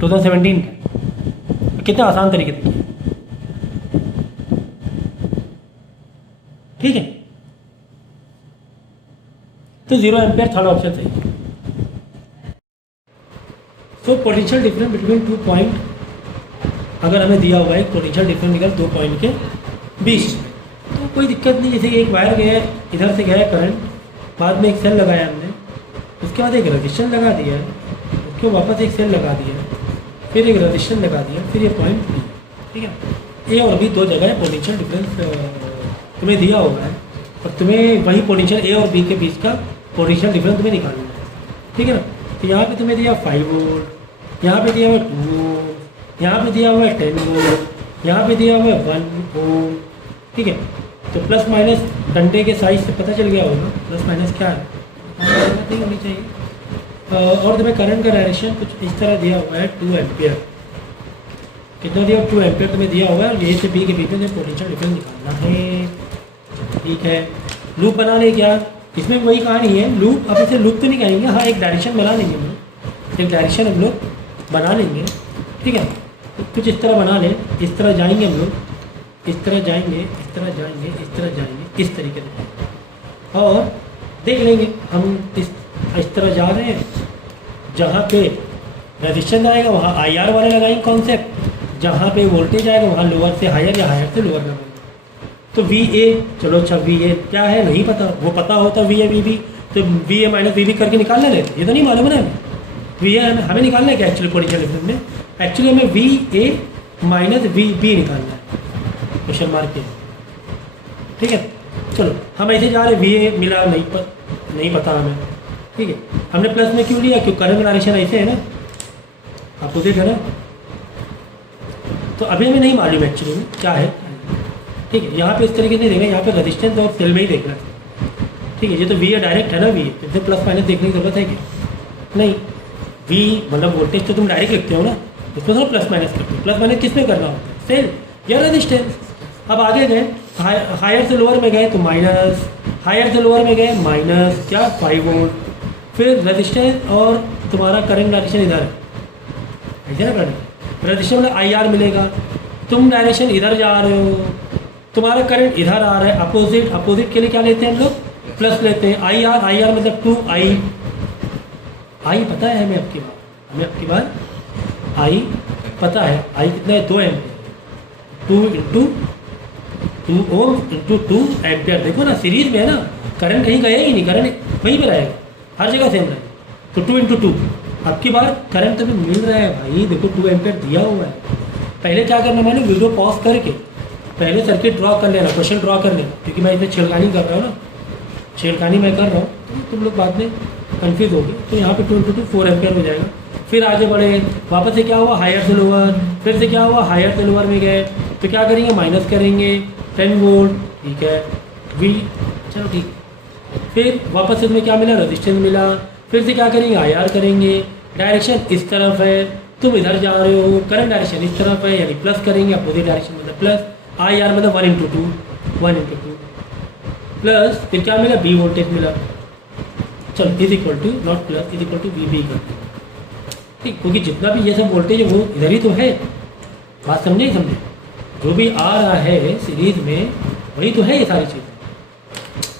2017 का, कितना आसान तरीके से किया, ठीक है। तो 0 एम्पियर थर्ड ऑप्शन सही। So potential difference between 2 point, अगर हमें दिया हुआ है पोटेंशियल डिफरेंस निकल 2 पॉइंट के बीच में, तो कोई दिक्कत नहीं, जैसे एक वायर गया इधर से गया करंट, बाद में एक सेल लगाया हमने, उसके बाद एक रजिस्टेंस लगा दिया, उसके वापस एक सेल लगा दिया, फिर एक रजिस्टेंस लगा दिया, फिर ये पॉइंट, ठीक है। ए और बी 2 जगह है पोटेंशियल डिफरेंस तुम्हें दिया हुआ है, और तुम्हें वही पोटेंशियल ए और बी के बीच का पोटेंशियल डिफरेंस तुम्हें निकालना है, ठीक है ना। तो यहाँ पे तुम्हें दिया 5 वोल्ट, यहाँ पे दिया हुआ 2 वोल्ट, यहाँ पे दिया हुआ है 10 वोल्ट, यहाँ पे दिया हुआ है 1 वोल्ट, ठीक है। तो प्लस माइनस डंडे के साइज से पता चल गया होगा प्लस माइनस क्या है, नहीं होनी चाहिए। और तुम्हें करंट का डायरेक्शन कुछ इस तरह दिया हुआ है 2 एम्पियर, कितना दिया 2 एम्पियर तुम्हें दिया हुआ है, और ए से बी के बीच में पोटेंशियल डिफरेंस निकालना है, ठीक है। लूप बना ले क्या, इसमें वही कहानी है, लूप, अब इसे लूप तो नहीं कहेंगे, हाँ एक डायरेक्शन बना लेंगे हम लोग, एक डायरेक्शन हम लोग बना लेंगे, ठीक है। तो कुछ इस तरह बना लें, इस तरह जाएंगे हम लोग, इस तरह जाएंगे, इस तरह जाएंगे, इस तरह जाएंगे, इस तरीके से, और देख लेंगे हम इस तरह जा रहे हैं, जहाँ पे रेजिस्टेंस आएगा वहाँ IR वाले लगाएंगे कॉन्सेप्ट, जहाँ पे वोल्टेज आएगा वहाँ लोअर से हायर या हायर से लोअर लगाएंगे। तो VA, चलो अच्छा VA क्या है नहीं पता, वो पता होता VA VB, तो VA माइनस VB करके निकालने लेते, ये तो नहीं मालूम है ना VA हमें निकालना है क्या एक्चुअली पोटेंशियल डिफरेंस में, एक्चुअली हमें VA माइनस VB निकालना है, क्वेश्चन मार्क के, ठीक है। चलो हम ऐसे जा रहे, VA मिला नहीं पता हमें, ठीक है। हमने प्लस में क्यों लिया, क्यों करंट डायरेक्शन ऐसे है ना, अपोजिट है ना, तो अभी हमें नहीं मालूम एक्चुअली में क्या है, ठीक है। यहाँ पे इस तरीके से देखना, यहाँ पे रेजिस्टेंस और सेल में ही देखना, ठीक है। ये तो VA डायरेक्ट है ना, VA तो इसमें प्लस माइनस देखने की जरूरत है क्या, नहीं, V मतलब वोल्टेज तो तुम डायरेक्ट लिखते हो ना, उसमें थोड़ा प्लस माइनस करते हो, प्लस माइनस किस में करना होता है, सेल या रेजिस्टेंस। अब आगे गए हायर से लोअर में गए तो माइनस, हायर से लोअर में गए माइनस क्या 5 वोल्ट, फिर रेजिस्टेंस और तुम्हारा करंट डायरेक्शन इधर है, ऐसे ना करंट रेजिस्टेंस मतलब IR मिलेगा, तुम डायरेक्शन इधर जा रहे हो, तुम्हारा करंट इधर आ रहा है, अपोजिट, अपोजिट के लिए क्या लेते हैं हम लोग प्लस लेते हैं, IR मतलब 2I, I पता है हमें आपकी बात, हमें आपकी बात I पता है, I कितना है 2 एम्पियर, 2 ओम इंटू 2 एम्पियर, देखो ना सीरीज में है ना, करंट कहीं गया ही नहीं, करंट वहीं पे रहेगा, हर जगह सेम रहेगा, तो 2 इंटू 2, आपकी बार करंट तो भी मिल रहा है भाई, देखो 2 एम्पियर दिया हुआ है, पहले क्या करना, मैंने वीडियो पॉज करके पहले सर्किट ड्रॉ कर लेना, क्वेश्चन ड्रॉ कर लेना, क्योंकि मैं इसमें छेड़खानी कर रहा हूँ ना, छेड़खानी मैं कर रहा हूँ, तो तुम लोग बाद में कन्फ्यूज होगी। तो यहाँ पे 2 × 2 4 एम्पियर हो जाएगा। फिर आगे बढ़े, वापस से क्या हुआ, हायर से लोअर, फिर से क्या हुआ, हायर से लोअर में गए, तो क्या करेंगे, माइनस करेंगे 10 वोल्ट, ठीक है, वी, चलो ठीक। फिर वापस से तुम्हें क्या मिला, रेजिस्टेंस मिला, फिर से क्या करेंगे, IR करेंगे, डायरेक्शन इस तरफ है, तुम इधर जा रहे हो, करंट डायरेक्शन इस तरफ है, यानी प्लस करेंगे, अपोजिट डायरेक्शन मतलब प्लस, IR मतलब 1 × 2 1 × 2 प्लस, फिर क्या मिला, B वोल्टेज मिला, चलो is equal to, not plus, is equal to VB करते हैं, ठीक, क्योंकि जितना भी ये सब वोल्टेज है वो इधर ही तो है, बात समझे समझे, जो भी आ रहा है सीरीज में वही तो है ये सारी चीज़ें।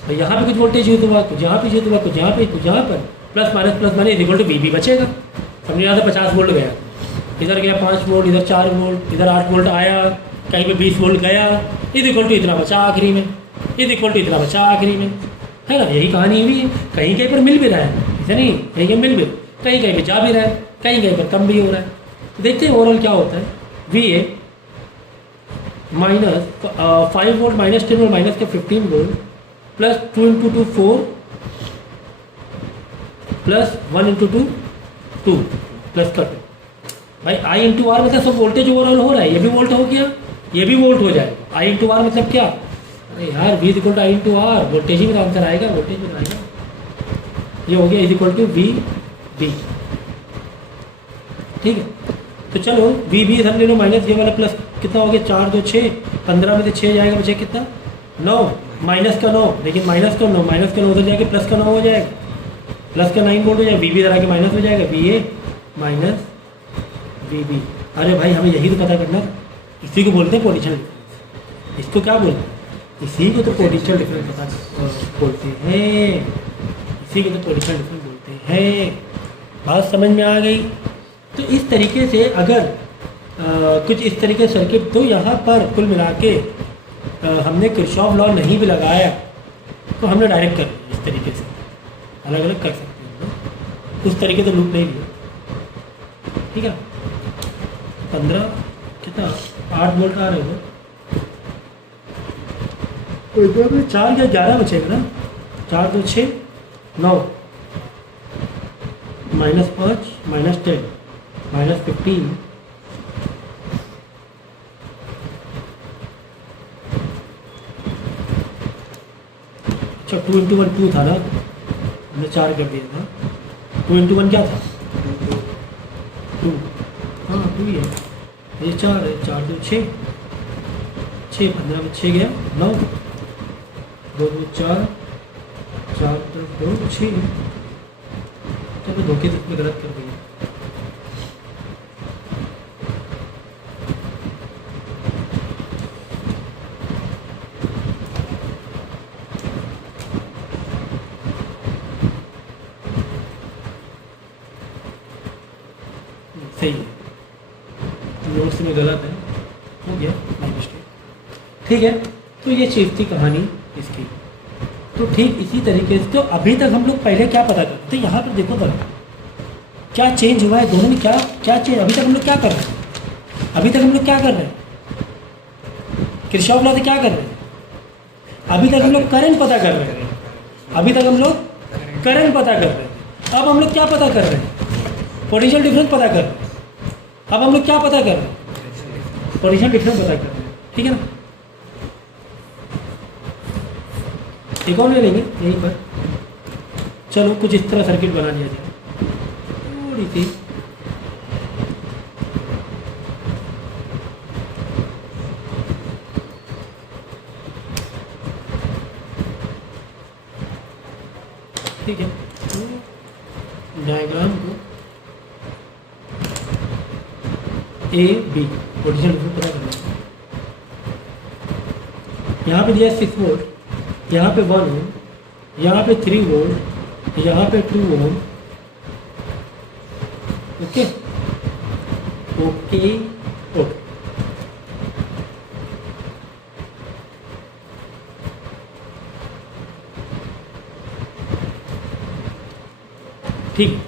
तो यहाँ पे कुछ वोल्टेज यूज हुआ, कुछ यहाँ पे यूज हुआ, कुछ यहाँ पे, कुछ यहाँ पर, plus minus is equal to VB बचेगा। समझे, यहाँ से 50 वोल्ट गया, इधर गया 5 वोल्ट, इधर 4 वोल्ट, इधर 8 वोल्ट आया, कहीं पे 20 वोल्ट गया, इज इक्वल टू इतना बचा आखिरी में, इज इक्वल टू इतना बचा आखिरी में, है ना, यही कहानी हुई है। कहीं कहीं पर मिल भी रहा है, ऐसा नहीं, कहीं कहीं मिल भी, कहीं कहीं पर जा भी रहा है, कहीं कहीं पर कम भी हो रहा है। तो देखते हैं ओवरऑल क्या होता है। VA minus 5 volt minus 10 volt minus के 15 वोल्ट प्लस 2 × 2 4 प्लस 1 × 2 2 प्लस का 2, भाई I × R मतलब सब वोल्टेज ओवरऑल हो रहा है, ये भी वोल्ट हो गया, ये भी वोल्ट हो जाएगा। I × R मतलब क्या, अरे यार V = I × R, वोल्टेज ही मेरा आंसर आएगा, वोल्टेज में आएगा, ये हो गया इज इक्वल टू VB, ठीक है। तो चलो VB इधर ले लो, माइनस ये वाला प्लस कितना हो गया, 4 2 6, 15 में से 6 जाएगा, बचे कितना 9, माइनस का 9, लेकिन माइनस का 9 उधर जाके प्लस का 9 हो जाएगा, प्लस का 9 वोल्ट हो जाएगा, VB इधर आके माइनस हो जाएगा, VA माइनस VB। अरे भाई हमें यही तो पता करना, इसी को बोलते हैं पोटेंशियल डिफरेंस, इसको क्या बोलते हैं, इसी को तो पोटेंशियल डिफरेंस पता बोलते हैं, इसी को तो पोटेंशियल डिफरेंस बोलते हैं। बात समझ में आ गई। तो इस तरीके से अगर कुछ इस तरीके सर्किट, तो यहाँ पर कुल मिला के हमने किरचॉफ लॉ नहीं भी लगाया, तो हमने डायरेक्ट कर लिया, इस तरीके से अलग अलग कर सकते हैं, उस तरीके से लूप नहीं लिया, ठीक है। 15 कितना 8 वोल्ट आ रहे हो, 4 या 11 बचेगा ना, 4 2 6 9 -5 -10 -15 अच्छा 2 × 1 2 था ना, हमने 4 कर दिया था, 2 × 1 क्या था 2, हाँ 2 ही है, ये 4 है, 4 2 6 6 15 में 6 गया 9 2 2 4 4 2 6, चलो धोखे से इसमें गलत कर दिया। सही है, नोट्स में गलत है, हो गया माय मिस्टेक, ठीक है। तो ये चीज़ थी कहानी इसकी। तो ठीक इसी तरीके से, तो अभी तक हम लोग पहले क्या पता करते, तो यहाँ पर देखो जरा क्या चेंज हुआ है दोनों में, क्या क्या चेंज, अभी तक हम लोग क्या कर रहे हैं, अभी तक हम लोग क्या कर रहे हैं, किरचॉफ लॉ से क्या कर रहे हैं, अभी तक हम लोग करंट पता कर रहे हैं, अभी तक हम लोग करंट पता कर रहे हैं। अब हम लोग क्या पता कर रहे हैं, पोटेंशियल डिफरेंस पता कर रहे हैं। अब हम लोग क्या पता कर रहे हैं, पोटेंशियल डिफरेंस पता कर रहे हैं, ठीक है ना। एक और ले लेंगे यहीं पर, चलो कुछ इस तरह सर्किट बना लिया जाए, थोड़ी सी ठीक है। डायग्राम को A B पोटेंशियल डिफरेंस पता करना है। यहाँ पे दिया 6 वोल्ट, यहाँ पे 1 ओम, यहाँ पे 3 वोल्ट, यहाँ पे 2 ओम, ओके ओके ओके। ठीक,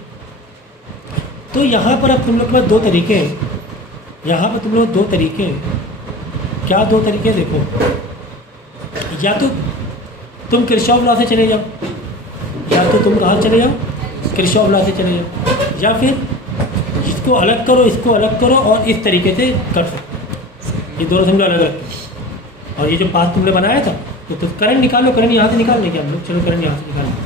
तो यहाँ पर अब तुम लोग के पास दो तरीके हैं, यहाँ पर तुम लोग दो तरीके हैं। क्या दो तरीके देखो, या तो तुम किरचॉफ लॉ से चले जाओ, या तो तुम कहाँ चले जाओ, किरचॉफ लॉ से चले जाओ, या फिर इसको अलग करो, इसको अलग करो और इस तरीके से कर सकते हो। ये दोनों समझो अलग अलग। और ये जो पाथ तुमने बनाया था तो करंट निकालो, करंट यहाँ से निकाल लेंगे हम लोग। चलो करंट यहाँ से निकाल लेंगे।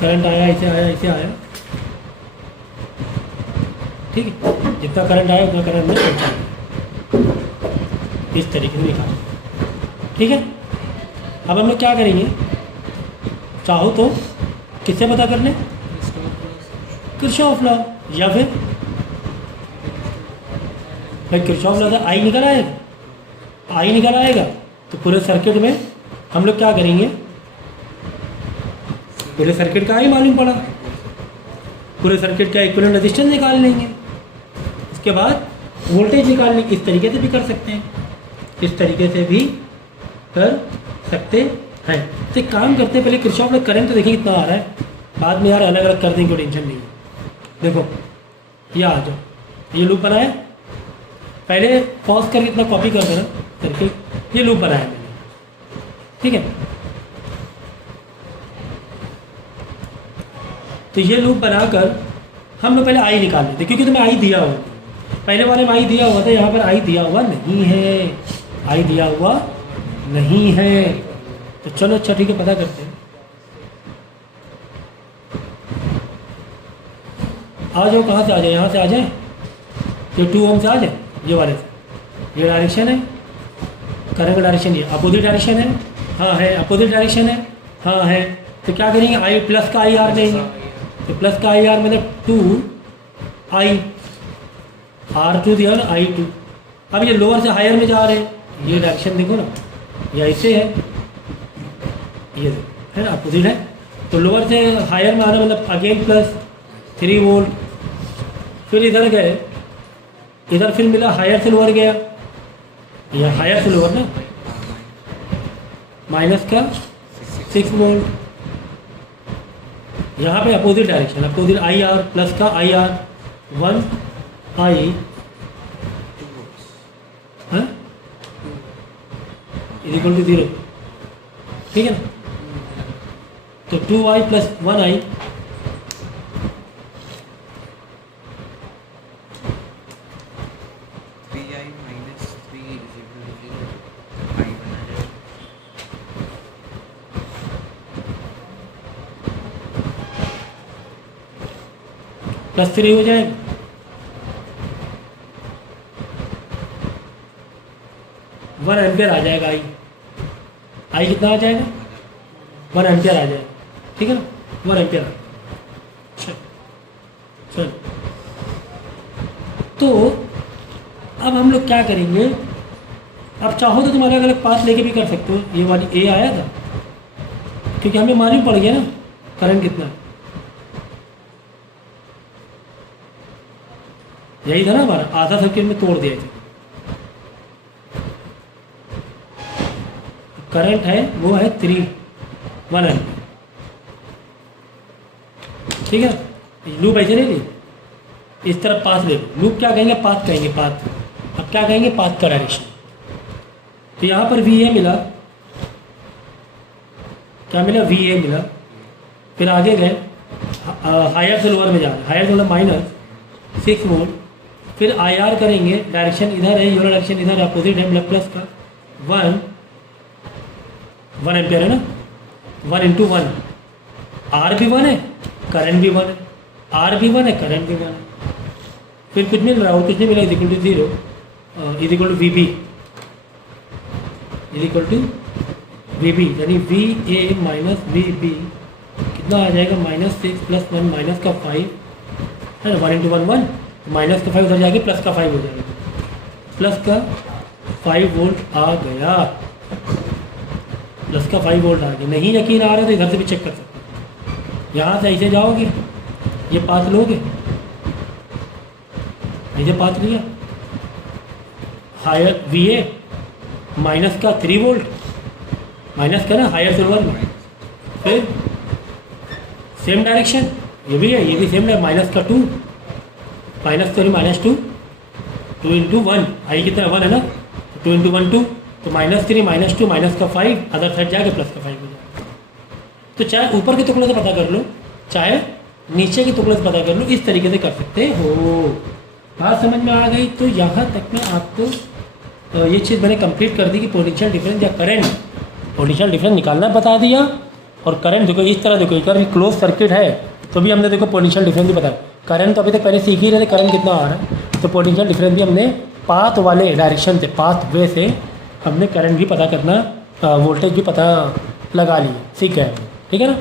करंट आया, इसे आया, इसे आया, ठीक है। जितना करंट आया उतना करंट में पहुँचा इस तरीके से निकाल, ठीक है। अब हम लोग क्या करेंगे, चाहो तो किससे पता कर लें, किरचॉफ लॉ, या फिर भाई किरचॉफ लॉ से आई निकल आएगा, आई निकल आएगा तो पूरे सर्किट में हम लोग क्या करेंगे, पूरे सर्किट का आई मालूम पड़ा, पूरे सर्किट का इक्विवेलेंट रेजिस्टेंस निकाल लेंगे। इसके बाद वोल्टेज निकालने, इस तरीके से भी कर सकते हैं, इस तरीके से भी कर सकते हैं। तो एक काम करते हैं, पहले किरचॉफ में करंट तो देखिए कितना आ रहा है, बाद में यार अलग अलग कर देंगे, कोई टेंशन नहीं है। देखो ये आ जाओ, ये लूप बनाया, पहले पॉज करके इतना कॉपी कर देना करके, ये लूप बनाया मैंने, ठीक है। तो ये लूप बनाकर हम लोग पहले आई निकाल लेते, क्योंकि तुम्हें आई दिया हुआ, पहले वाले में आई दिया हुआ था, यहाँ पर आई दिया हुआ नहीं है, आई दिया हुआ नहीं है। तो चलो अच्छा ठीक है, पता करते हैं। आ जाओ, कहाँ से आ जाए, यहाँ से आ जाए, ये 2 ओम से आ जाए, ये वाले से। ये डायरेक्शन है, करंट का डायरेक्शन, ये अपोजिट डायरेक्शन है, हाँ है, अपोजिट डायरेक्शन है, हाँ है। तो क्या करेंगे, आई प्लस का आई आर लेंगे, तो प्लस का आई आर मतलब 2 आई R2 दिया ना, I2। अब ये लोअर से हायर में जा रहे हैं, ये डायरेक्शन देखो ना, ये ऐसे है, ये है ना, अपोजिट है। तो लोअर से हायर में आना मतलब अगेन प्लस 3 वोल्ट, फिर इधर गए, इधर फिर मिला हायर से लोअर गया, या हायर से लोअर ना, माइनस का 6 वोल्ट। यहाँ पे opposite direction, opposite I R, plus का I R 1 I equal to 0, ठीक है ना। तो 2i प्लस 1i, प्लस 3 हो जाएगा, वन एम्पियर आ जाएगा। आई कितना आ जाएगा, 1 एम्पियर आ जाएगा, ठीक है ना, 1 एम्पियर। चल तो अब हम लोग क्या करेंगे, अब चाहो तो तुम अलग अलग पाथ लेके भी कर सकते हो। ये वाली ए आया था, क्योंकि हमें मालूम पड़ गया ना करंट कितना है, यही था ना हमारा, आधा सर्किट में तोड़ दिया था। करंट है वो है 1 एम्पियर, ठीक है। लूप ऐसे ले ली, इस तरफ पाथ ले लो, लूप क्या कहेंगे, पाथ कहेंगे, पाथ। अब क्या कहेंगे, पाथ का डायरेक्शन। तो यहाँ पर वी ए मिला, क्या मिला, वी ए मिला। फिर आगे गए, हायर से लोअर में जा रहे, हायर से मतलब माइनस 6 वोल्ट। फिर आई आर करेंगे, डायरेक्शन इधर है, ये वाला डायरेक्शन इधर अपोजिट है, मतलब प्लस का 1 एम्पियर है ना, 1 इंटू 1, आर भी 1 है, करंट भी 1 है, आर भी 1 है, करंट भी 1 है। फिर कुछ मिल रहा है और कुछ नहीं मिला, is equal to 0, is equal to V B, is equal to V B, यानी V A minus V B कितना आ जाएगा, -6 प्लस 1 माइनस का 5 है ना, 1 इंटू 1 1, माइनस का 5 उधर जाके प्लस का 5 हो जाएगा, प्लस का 5 वोल्ट आ गया, प्लस का 5 वोल्ट आ गया। नहीं यकीन आ रहा है तो इधर से भी चेक कर सकते हैं। यहाँ से ऐसे जाओगे, ये पाथ लोगे, ऐसे पाथ लिया, हायर वी ए माइनस का 3 वोल्ट, माइनस का ना हायर से 1, फिर सेम डायरेक्शन, ये भी है, ये भी सेम है, माइनस का 2, माइनस सॉरी माइनस 2, 2 इंटू 1, आई कितना 1 है ना, 2 इंटू 1 2, तो -3 -2 माइनस का 5, अदर साइड जाके प्लस का 5 हो जाएगा। तो चाहे ऊपर के टुकड़े से पता कर लो, चाहे नीचे के टुकड़े से पता कर लो, इस तरीके से कर सकते हो। बात समझ में आ गई? तो यहाँ तक में आपको ये चीज़ मैंने कंप्लीट कर दी कि पोटेंशियल डिफरेंस या करंट, पोटेंशियल डिफरेंस निकालना बता दिया, और करंट देखो इस तरह, देखो अगर क्लोज सर्किट है तो भी हमने देखो पोटेंशियल डिफरेंस भी बताया। करंट तो अभी तक पहले सीख ही रहे थे करंट कितना आ रहा है, तो पोटेंशियल डिफरेंस भी हमने पाथ वाले डायरेक्शन से, पाथ वे से हमने करंट भी पता करना, वोल्टेज भी पता लगा लिए, सीख गए हम, ठीक है ना।